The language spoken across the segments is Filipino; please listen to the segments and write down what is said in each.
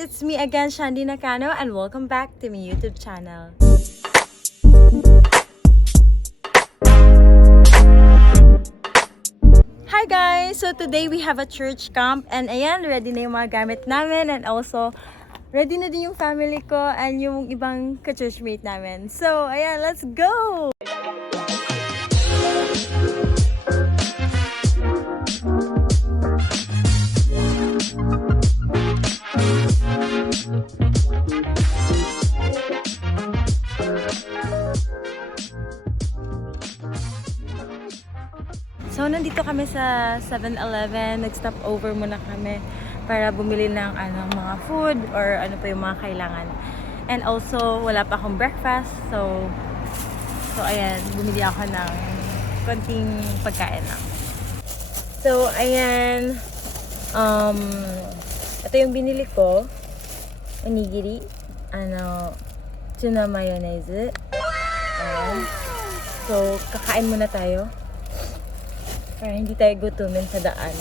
it's me again, Shandy Nakano, and welcome back to my YouTube channel. Hi guys! So today we have a church camp and ayan, ready na yung mga gamit namin and also ready na din yung family ko and yung ibang ka-churchmate namin. So ayan, let's go! So, nandito kami sa 7-Eleven. Nag-stop over muna kami para bumili ng mga food or ano pa yung mga kailangan. And also, wala pa akong breakfast. So ayan, bumili ako ng konting pagkain lang. So, ayan. Ito yung binili ko. Onigiri. Tuna mayonnaise. So, kakain muna tayo. Para hindi tayo gutumin sa daan.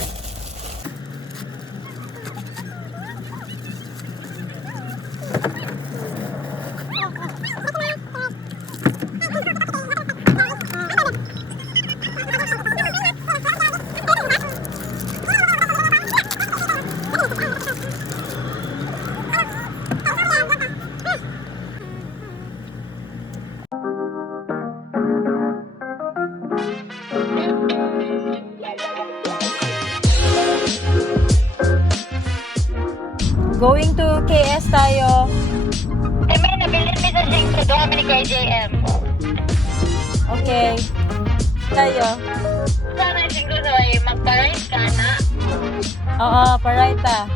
Going to KS tayo. May nabilin mi sa Singto, doon kami ni KJM. Okay. Tayo. Sana yung Singto sa magpa-ride ka na. Oo, paraita.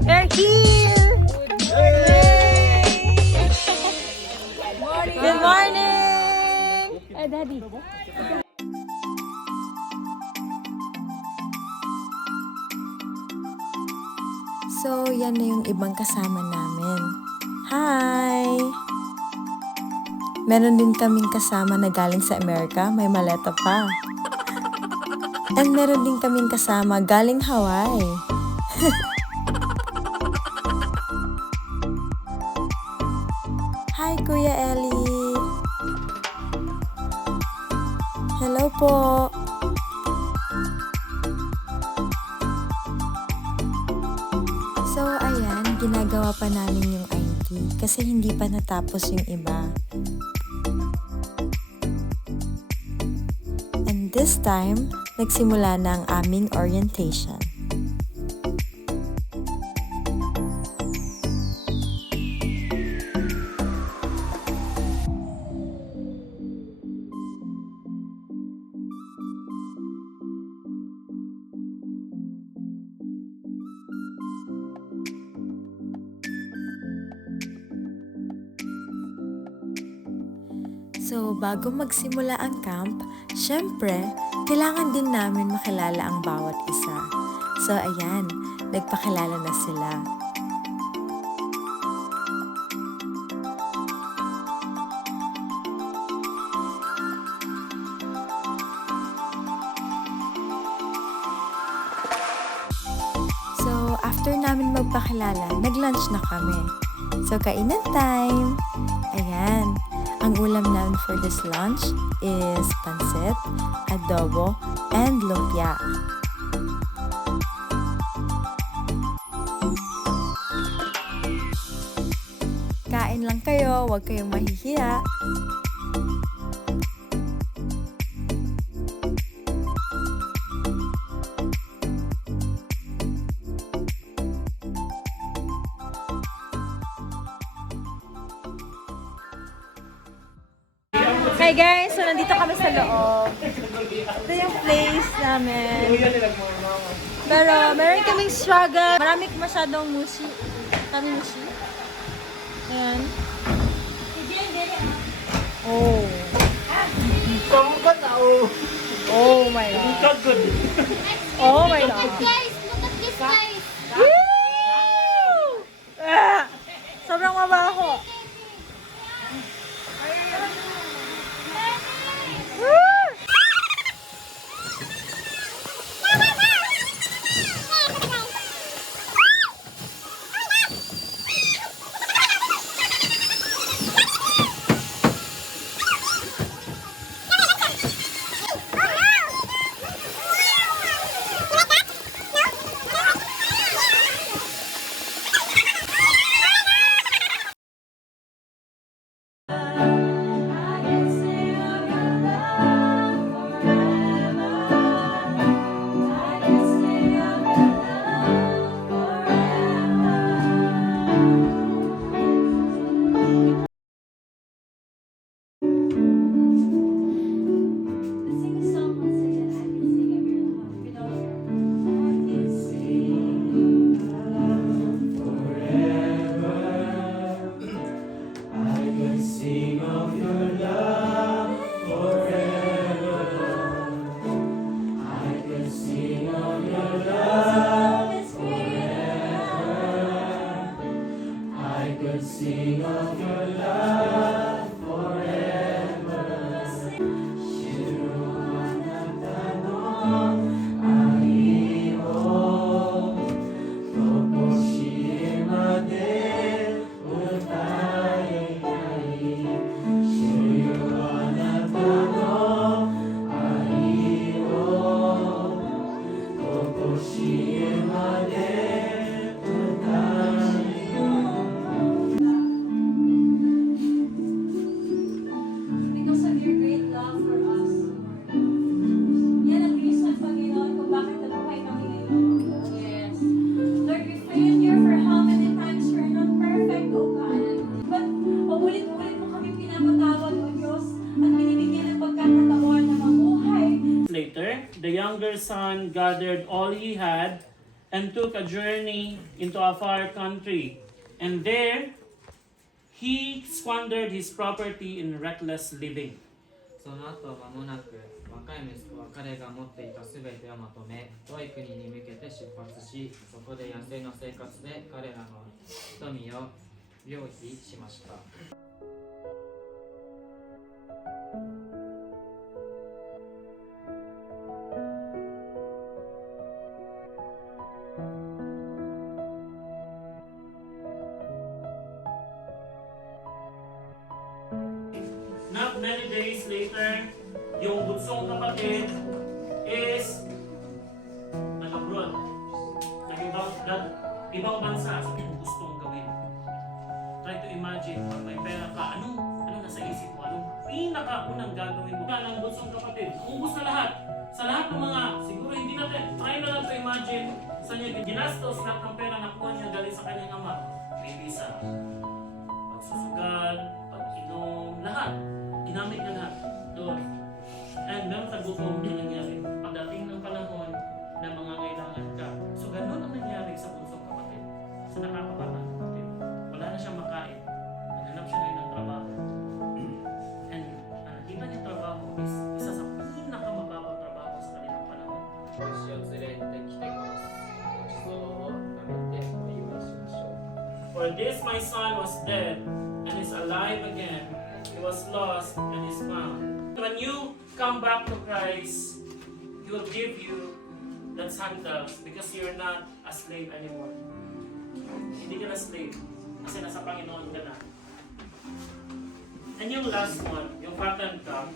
They're here! Good morning! Daddy. So, yan na yung ibang kasama namin. Hi! Meron din kaming kasama na galing sa Amerika, may maleta pa. And meron din kaming kasama galing Hawaii. Hi, Kuya Ellie! Hello po! So, ayan, ginagawa pa namin yung ID kasi hindi pa natapos yung iba. And this time, nagsimula na ang aming orientation. So, bago magsimula ang camp, syempre, kailangan din namin makilala ang bawat isa. So, ayan, nagpakilala na sila. So, after namin magpakilala, nag-lunch na kami. So, kainan time! Ayan. Ang ulam namin for this lunch is pancit, adobo, and lumpia. Kain lang kayo, huwag kayong mahihiya. Hi guys! So, nandito kami sa loob. Ito yung place namin. Pero, meron kaming struggle. Marami masyadong mushi. Kami mushi. Ayan. Oh. Oh my God. Oh my God. Guys, look at this guys. Woo! Ah! Sobrang mabaho. Woo! Because of your great love for us, Lord. Yan ang reason, Panginoon, kung bakit nabuhay kami ngayon. Yes. Lord, we failure for how many times we're not perfect, O God. But paulit-ulit mo kami pinapatawad, O Diyos, at binibigyan ng pagkakataon na mabuhay. Later, the younger son gathered all he had and took a journey into a far country. And there, he squandered his property in reckless living. その後間もなく若い息子は彼が持っていた全てをまとめ遠い国に向けて出発しそこで野生の生活で彼らの富を領費しました。 Not many days later, yung bunsong kapatid is nag-abroad. Ibang bansa. So, yung gustong gawin. Try to imagine, pag may pera ka, anong nasa isip mo? Anong pinakaunang gagawin mo? Kaya ng bunsong kapatid, ubus na lahat. Sa lahat ng mga, siguro hindi natin, try na lang to imagine, sa niya ginastos lahat ng pera na kuha niya galing sa kanyang ama. Maybe sa pagsusugal, pag-inom, lahat. Ginamit niya lahat doon. And meron tagutom na nangyari. Pagdating ng panahon na mga ngailangan ka. So ganun ang nangyari sa bunsong kapatid. Sa nakakabatang kapatid. Wala na siyang makain. Naghanap siya ngayon ng trabaho. And But this my son was dead and is alive again. He was lost and is found. When you come back to Christ, He will give you that sandals because you're not a slave anymore. Hindi ka na slave kasi nasa Panginoon ka na. And yung last one, yung fattened calf,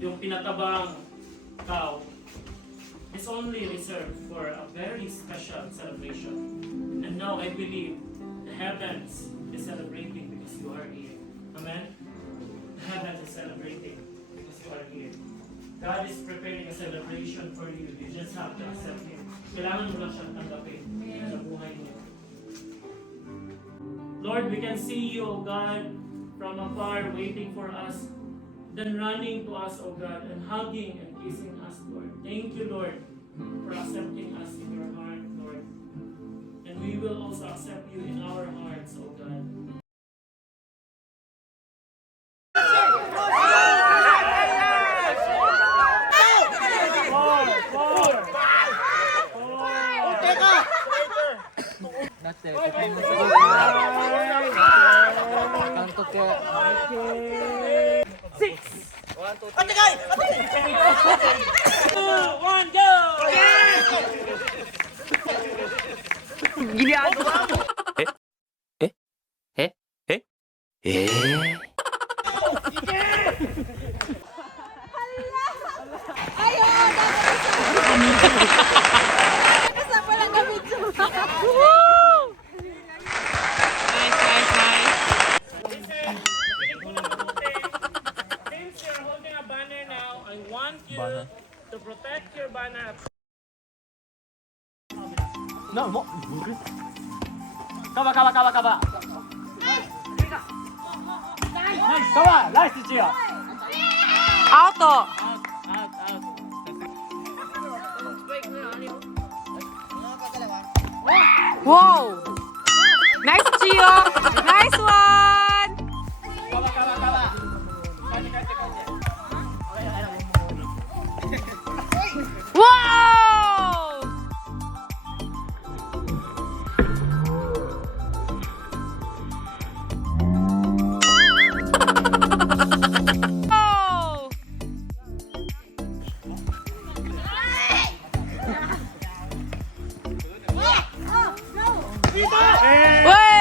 yung pinatabang cow, is only reserved for a very special celebration. And now I believe the heavens is celebrating because you are here. Amen? The heavens is celebrating because you are here. God is preparing a celebration for you. You just have to accept Him. Kailangan mo lang siyang tanggapin sa buhay niyo. Lord, we can see you, O God, from afar, waiting for us, then running to us, O God, and hugging and kissing us, Lord. Thank you, Lord, for accepting us in your heart, Lord. And we will also accept you in our hearts, O God. Since you're holding a banner now, I want you to protect your banner. Wow! Nice, Gio! Nice one! Wow! Oh! Way!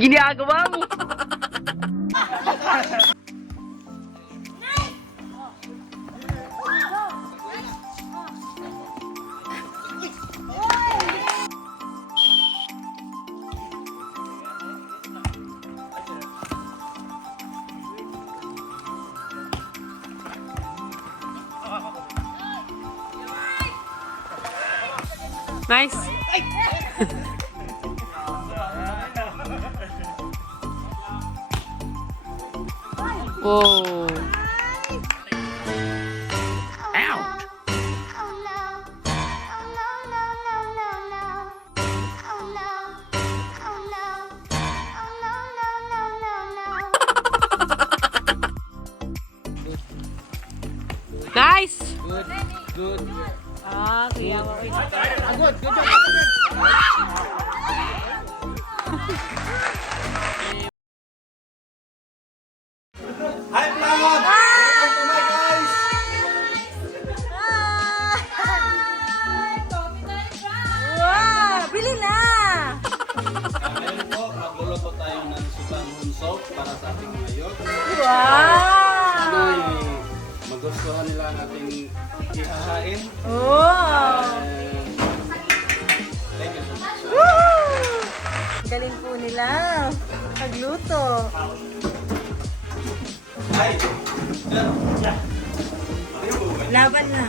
Ginagawa mo. Nice. Whoa. Nice. Good. Ah, kaya mo. Good job. Hi, Plamon! Welcome to my guys! Wow! Bili na! Ngayon po, magluluto tayo ng sutang hunso para sa ating ngayon. Wow! Sana'y magustuhan nila ang ating ihahain. Wow! Thank you so much. Woo! Galing po nila. Pagluto. Hi! Laban na.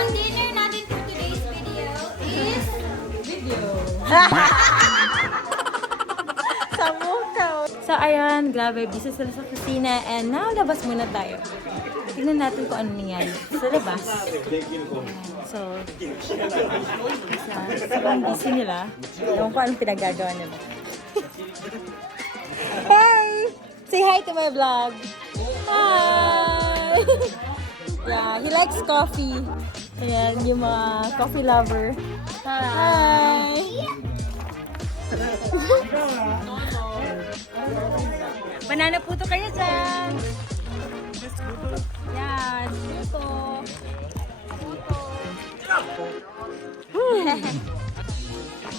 Ang dinner natin for today's video is Sa mukha. So, ayan. Grabe. Busy sila sa kusina. And now, labas muna tayo. tingnan natin kung ano nangyari sa labas. So, sobrang busy nila. Ewan ko anong pinagagawa nila. Hi! Say hi to my vlog. Hi! Yeah, he likes coffee. Ayan, yung mga coffee lover. Hi! Banana puto kayo dyan! Yan, puto.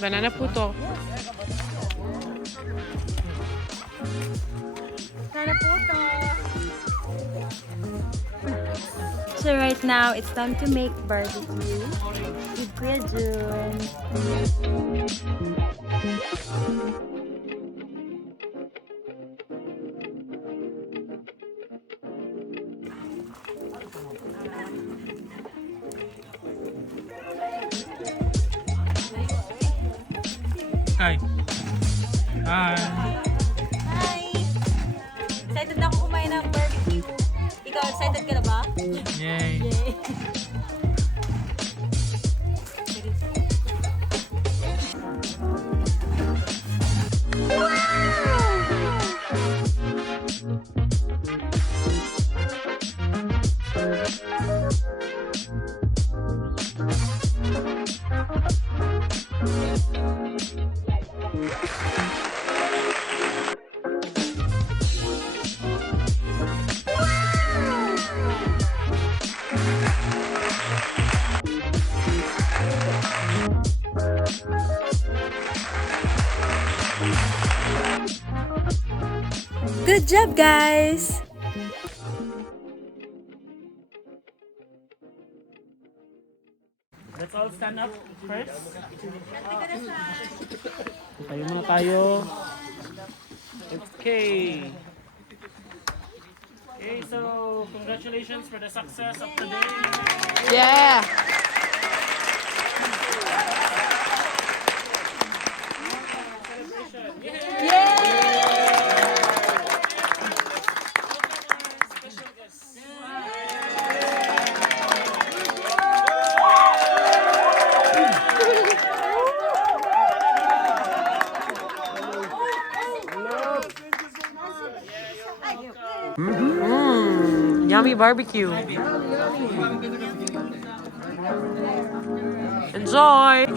Banana puto. Banana puto. So right now, it's time to make barbecue with Kuya Jun. Hi. Hi. Hi! Excited na ako kumain ng barbecue. Ikaw, excited ka na ba? Yay. Yay! Good job, guys! Let's all stand up first. Tayo muna tayo. Okay. Okay, so congratulations for the success of today. Yeah! Special guests. Yummy barbecue. Enjoy!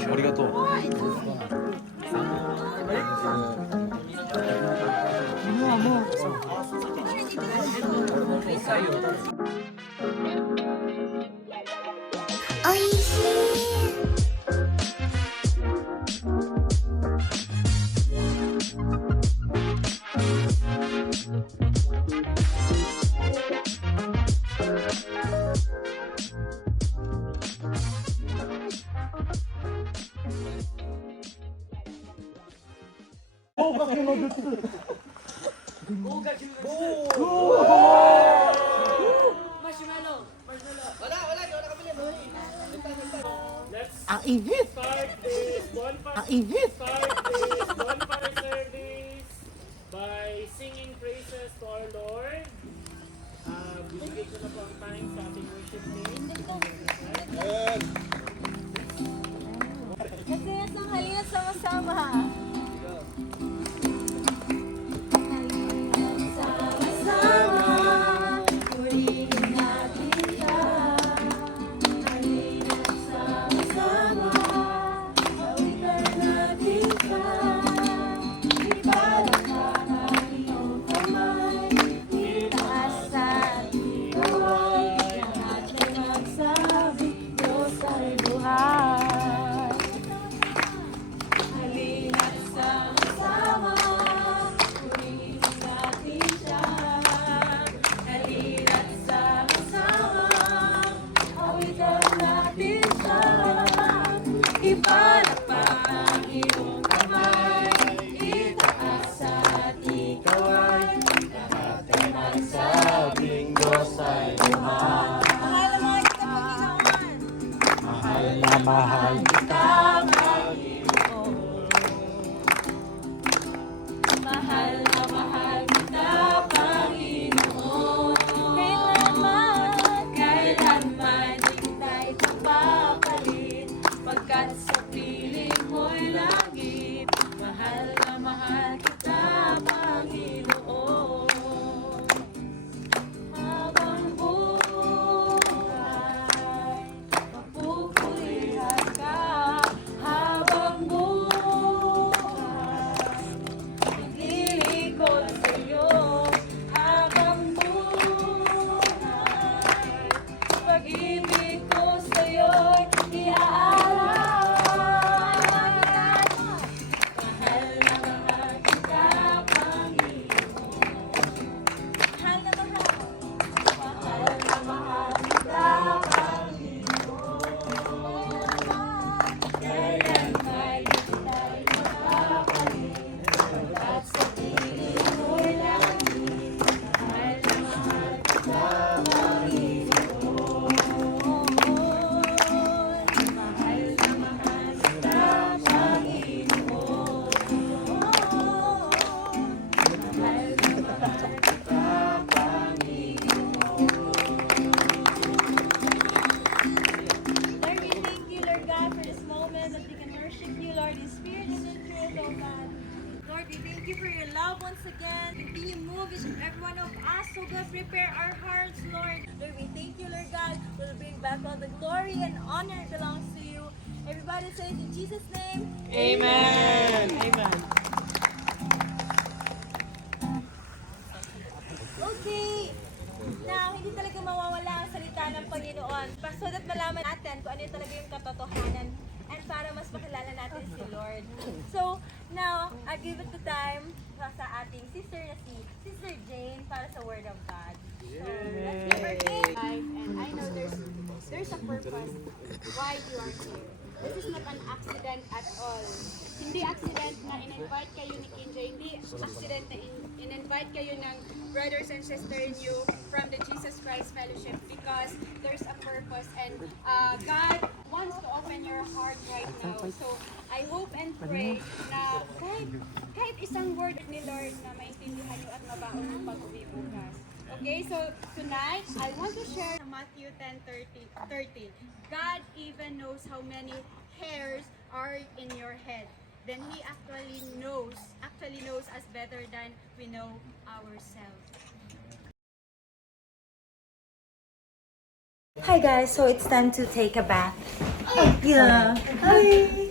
Ang init! Start this bonfire service by singing praises to our Lord. Bibigay ko na po ang time sa ating worship team. Kasi sa halina sama-sama. Sama-sama, purihin natin siya. Halina sama-sama, awitan natin siya. Lord, we thank you for your love once again. Continue to move each and every one of us. So God, prepare our hearts, Lord. Lord, we thank you, Lord God. We'll bring back all the glory and honor belongs to you. Everybody says in Jesus' name. Amen. Amen. Okay. Now, hindi talaga mawawala ang salita ng Panginoon. So that malaman natin kung ano yung talaga yung katotohanan and para mas makilala natin si Lord. So, now, I give it the time sa ating sister na si Sister Jane para sa Word of God. So, let's give her Jane. Life, and I know there's a purpose why you are here. This is not an accident at all. Hindi accident na in-invite kayo ni Kinja, hindi accident na in-invite kayo ng brothers and sisters you from the Jesus Christ Fellowship because there's a purpose and God wants to open your heart right now. So I hope and pray na kahit isang word ni Lord na maintindihan nyo at mabaon ng pag-uwi bukas. Okay, so tonight, I want to share Matthew 10:30. God even knows how many hairs are in your head. Then He actually knows us better than we know ourselves. Hi guys, so it's time to take a bath. Yeah. Hi.